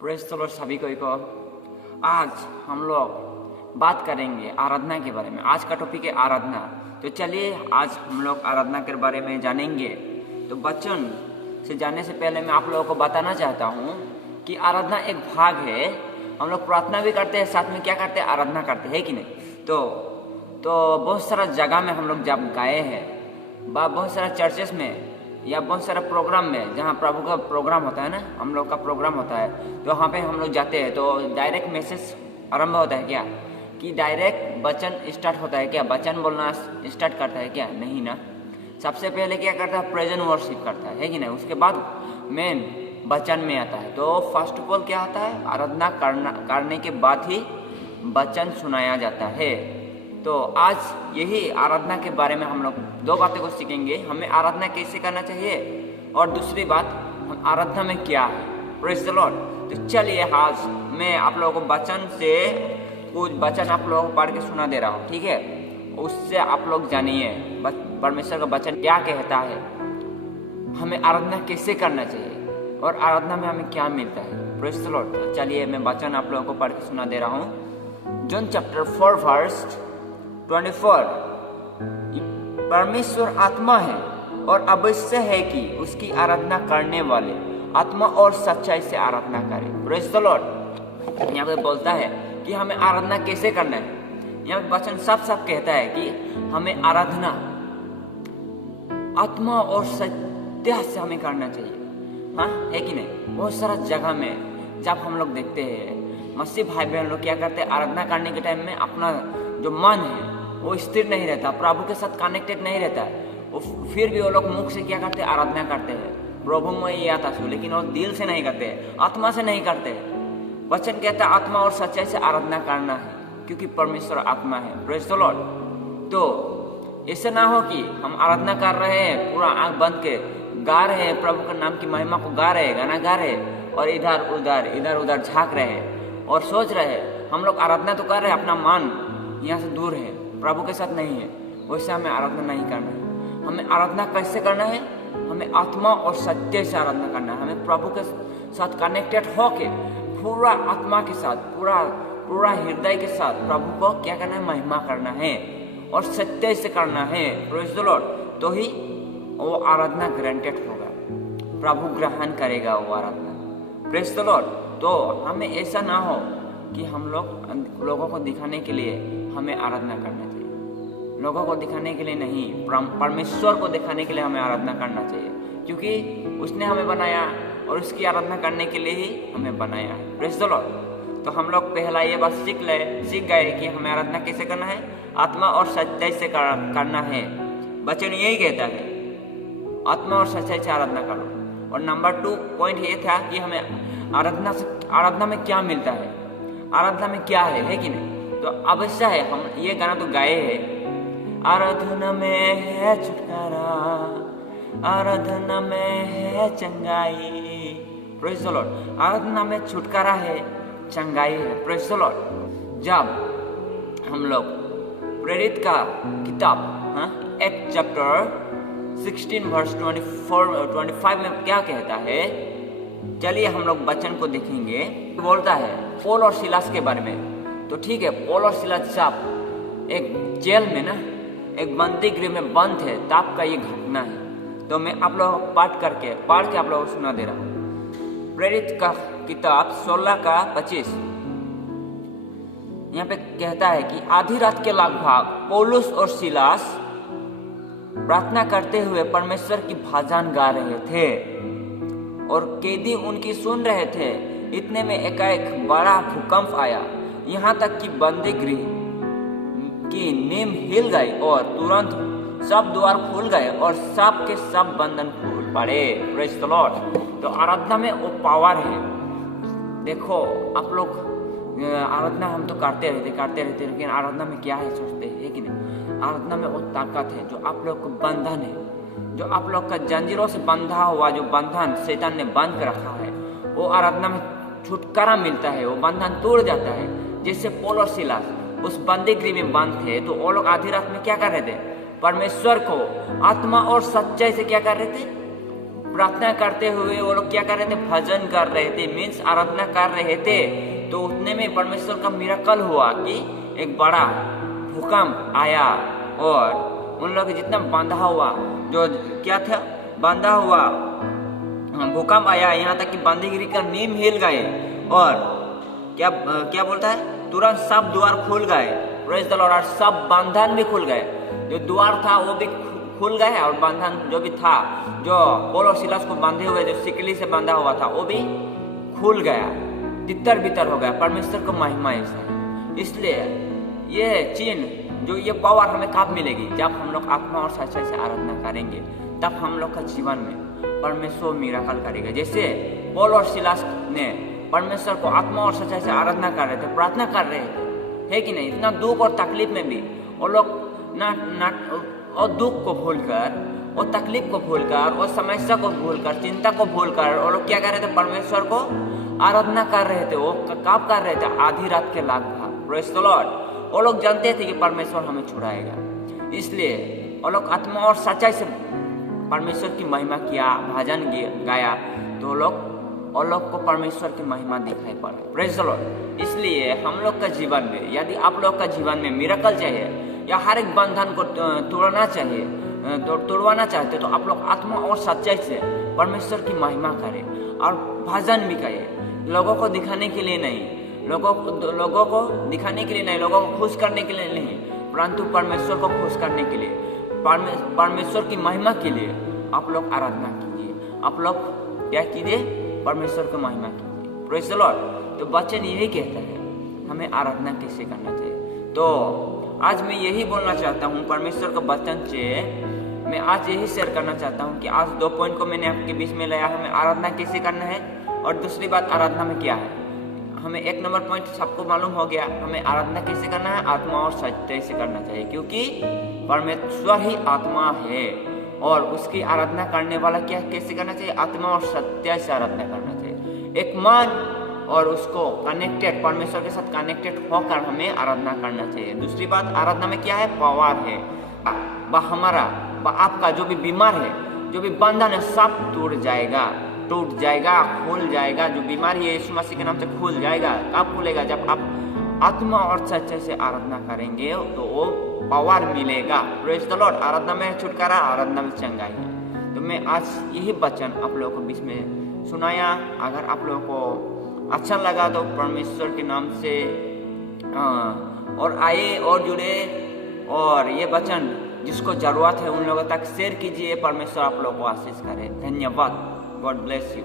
Praise the Lord सभी को। आज हम लोग बात करेंगे आराधना के बारे में। आज का टॉपिक है आराधना। तो चलिए आज हम लोग आराधना के बारे में जानेंगे। तो वचन से जानने से पहले मैं आप लोगों को बताना चाहता हूँ कि आराधना एक भाग है। हम लोग प्रार्थना भी करते हैं, साथ में क्या करते हैं, आराधना करते हैं कि नहीं। तो बहुत सारा जगह में हम लोग जब गए हैं, बहुत सारा चर्चेस में या बहुत सारा प्रोग्राम में, जहाँ प्रभु का प्रोग्राम होता है ना, हम लोग का प्रोग्राम होता है, तो वहाँ पे हम लोग जाते हैं। तो डायरेक्ट मैसेज आरंभ होता है क्या, कि डायरेक्ट वचन स्टार्ट होता है क्या, वचन बोलना स्टार्ट करता है क्या? नहीं ना। सबसे पहले क्या करता है, प्रेजेंट वर्शिप करता है कि नहीं। उसके बाद मेन वचन में आता है। तो फर्स्ट ऑफ ऑल क्या होता है, आराधना करने के बाद ही वचन सुनाया जाता है। तो आज यही आराधना के बारे में हम लोग दो बातें को सीखेंगे। हमें आराधना कैसे करना चाहिए और दूसरी बात, हम आराधना में क्या है। Praise the Lord. तो चलिए आज मैं आप लोगों को वचन से कुछ वचन आप लोगों को पढ़ के सुना दे रहा हूँ, ठीक है। उससे आप लोग जानिए परमेश्वर का वचन क्या कहता है, हमें आराधना कैसे करना चाहिए और आराधना में हमें क्या मिलता है। Praise the Lord. तो चलिए मैं वचन आप लोगों को पढ़ के सुना दे रहा हूँ। John chapter 4 verse 24। परमेश्वर आत्मा है और अवश्य है कि उसकी आराधना करने वाले आत्मा और सच्चाई से आराधना करें। Praise the Lord. यहाँ पे बोलता है कि हमें आराधना कैसे करना है। यहाँ पे वचन साफ कहता है कि हमें आराधना आत्मा और सत्य से हमें करना चाहिए। हाँ है कि नहीं। बहुत सारा जगह में जब हम लोग देखते हैं मसीह भाई बहन लोग क्या करते हैं, आराधना करने के टाइम में अपना जो मन है वो स्थिर नहीं रहता, प्रभु के साथ कनेक्टेड नहीं रहता है। वो फिर भी वो लोग मुख से क्या करते हैं, आराधना करते हैं, प्रभु में ये आता सो, लेकिन वो दिल से नहीं करते, आत्मा से नहीं करते। वचन कहता है आत्मा और सच्चाई से आराधना करना है, क्योंकि परमेश्वर आत्मा है। Praise the Lord. तो ऐसे ना हो कि हम आराधना कर रहे हैं, पूरा आंख बंद के गा रहे हैं, प्रभु के नाम की महिमा को गा रहे हैं, गाना गा रहे हैं, और इधर उधर झांक रहे हैं और सोच रहे हैं हम लोग आराधना तो कर रहे हैं, अपना मन यहाँ से दूर है, प्रभु के साथ नहीं है। वैसे हमें आराधना नहीं करना है। हमें आराधना कैसे करना है, हमें आत्मा और सत्य से आराधना करना है। हमें प्रभु के साथ कनेक्टेड होके पूरा आत्मा के साथ, पूरा हृदय के साथ प्रभु को क्या करना है, महिमा करना है और सत्य से करना है। Praise the Lord. तो ही वो आराधना ग्रांटेड होगा, प्रभु ग्रहण करेगा वो आराधना। Praise the Lord. तो हमें ऐसा ना हो कि हम लोगों को दिखाने के लिए हमें आराधना करना चाहिए, लोगों को दिखाने के लिए नहीं, परमेश्वर को दिखाने के लिए हमें आराधना करना चाहिए, क्योंकि उसने हमें बनाया और उसकी आराधना करने के लिए ही हमें बनाया है। Praise the Lord. तो हम लोग पहला ये बात सीख गए कि हमें आराधना कैसे करना है, आत्मा और सच्चाई से करना है। वचन यही कहता है आत्मा और सच्चाई से आराधना करो। और नंबर 2 पॉइंट ये था कि हमें आराधना में क्या मिलता है, आराधना में क्या है कि नहीं। तो अवश्य है, हम ये गाना तो गाए हैं, आराधना में है छुटकारा, आराधना में है चंगाई। Praise the Lord. आराधना में छुटकारा है, चंगाई है। Praise the Lord. जब हम लोग प्रेरित का किताब एक्ट चैप्टर 16 वर्स 25 में क्या कहता है, चलिए हम लोग वचन को देखेंगे। बोलता है पौल और सिलास के बारे में। तो ठीक है, पौल और सिलास साहब एक जेल में ना, एक बंदी गृह में बंद थे, तब का ये घटना है। तो मैं आप लोगों को पढ़ के आप लोगों को सुना दे रहा हूँ। प्रेरित का किताब 16 का 25। यहाँ पे कहता है कि आधी रात के लगभग पौलुस और सिलास प्रार्थना करते हुए परमेश्वर की भजन गा रहे थे और कैदी उनकी सुन रहे थे। इतने में एकाएक बड़ा भूकंप आया, यहाँ तक कि बंदी गृह की नींव हिल गई और तुरंत सब द्वार खुल गए और सब के सब बंधन खुल पड़े। Praise the Lord. तो आराधना में वो पावर है। देखो आप लोग आराधना हम तो करते रहते, लेकिन आराधना में क्या है सोचते हैं कि नहीं। आराधना में वो ताकत है जो आप लोग को बंधन है, जो आप लोग का जंजीरों से बंधा हुआ जो बंधन शैतान ने बंद कर रखा है, वो आराधना में छुटकारा मिलता है, वो बंधन टूट जाता है। जैसे पौल और सिलास उस बंदी गृह में बंद थे, तो वो लोग आधी रात में क्या कर रहे थे, परमेश्वर को आत्मा और सच्चाई से क्या कर रहे थे, प्रार्थना करते हुए वो लोग क्या कर रहे थे, भजन कर रहे थे, मीन्स आराधना कर रहे थे। तो उतने में परमेश्वर का मिरेकल हुआ कि एक बड़ा भूकंप आया और उन लोग जितना बांधा हुआ जो क्या था, बांधा हुआ भूकंप आया, यहाँ तक कि बांधीगिरी का नीम हिल गए और क्या क्या बोलता है, तुरंत सब द्वार खुल गए, प्रेज द लॉर्ड, और सब बंधन भी खुल गए। जो द्वार था वो भी खुल गए और बंधन जो भी था, जो पौल और सिलास को बांधे हुए जो सिकली से बांधा हुआ था वो भी खुल गया, तितर बितर हो गया। परमेश्वर को महिमा ऐसा है। इसलिए ये चिन्ह जो ये पावर हमें कब मिलेगी, जब हम लोग आत्मा और सच्चाई से आराधना करेंगे, तब हम लोग का जीवन में परमेश्वर मिरेकल करेगा। जैसे पौल और सिलास ने परमेश्वर को आत्मा और सच्चाई से आराधना कर रहे थे, प्रार्थना कर रहे थे, है कि नहीं। इतना दुख और तकलीफ में भी वो लोग और दुख को भूलकर, और तकलीफ को भूलकर, और समस्या को भूलकर, चिंता को भूलकर वो लोग क्या कर रहे थे, परमेश्वर को आराधना कर रहे थे। वो कब कर रहे थे, आधी रात के लगभग, प्रेज द लॉर्ड। वो लोग जानते थे कि परमेश्वर हमें छुड़ाएगा, इसलिए वो लोग आत्मा और सच्चाई से परमेश्वर की महिमा किया, भजन गाया, तो वो लोग को परमेश्वर की महिमा दिखाई पड़ा, प्रेज द लॉर्ड। इसलिए हम लोग का जीवन में, यदि आप लोग का जीवन में मिरेकल चाहिए या हर एक बंधन को तोड़ना चाहिए, तोड़वाना चाहते, तो आप लोग आत्मा और सच्चाई से परमेश्वर की महिमा करें और भजन भी करें। लोगों को दिखाने के लिए नहीं, लोगों को दिखाने के लिए नहीं, लोगों को खुश करने के लिए नहीं, परंतु परमेश्वर को खुश करने के लिए, परमेश्वर की महिमा के लिए आप लोग आराधना कीजिए। आप लोग क्या कीजिए, परमेश्वर की महिमा कीजिए, प्रेज द लॉर्ड। तो वचन यही कहता है हमें आराधना कैसे करना चाहिए। तो आज मैं यही बोलना चाहता हूँ परमेश्वर का वचन से, मैं आज यही शेयर करना चाहता हूँ कि आज 2 पॉइंट को मैंने आपके बीच में लाया। हमें आराधना कैसे करना है और दूसरी बात आराधना में क्या है। हमें 1 नंबर पॉइंट सबको मालूम हो गया, हमें आराधना कैसे करना है, आत्मा और सच्चाई से करना चाहिए, क्योंकि परमेश्वर ही आत्मा है और उसकी आराधना करने वाला क्या कैसे करना चाहिए, आत्मा और सच्चाई से आराधना करना चाहिए। एक मन और उसको कनेक्टेड, परमेश्वर के साथ कनेक्टेड होकर हमें आराधना करना चाहिए। दूसरी बात, आराधना में क्या है, पावर है। हमारा आपका जो भी बीमार है, जो भी बंधन है, सब टूट जाएगा, खुल जाएगा। जो बीमारी है यीशु मसीह के नाम से खुल जाएगा। कब खुलेगा, जब आप आत्मा और सच्चाई से आराधना करेंगे तो वो पावर मिलेगा, प्रेज द लॉर्ड। आराधना में छुटकारा, आराधना में चंगाई। तो मैं आज यही वचन आप लोगों को बीच में सुनाया। अगर आप लोगों को अच्छा लगा तो परमेश्वर के नाम से और आए और जुड़े, और ये वचन जिसको जरूरत है उन लोगों तक शेयर कीजिए। परमेश्वर आप लोगों को आशीष करे। धन्यवाद। God bless you.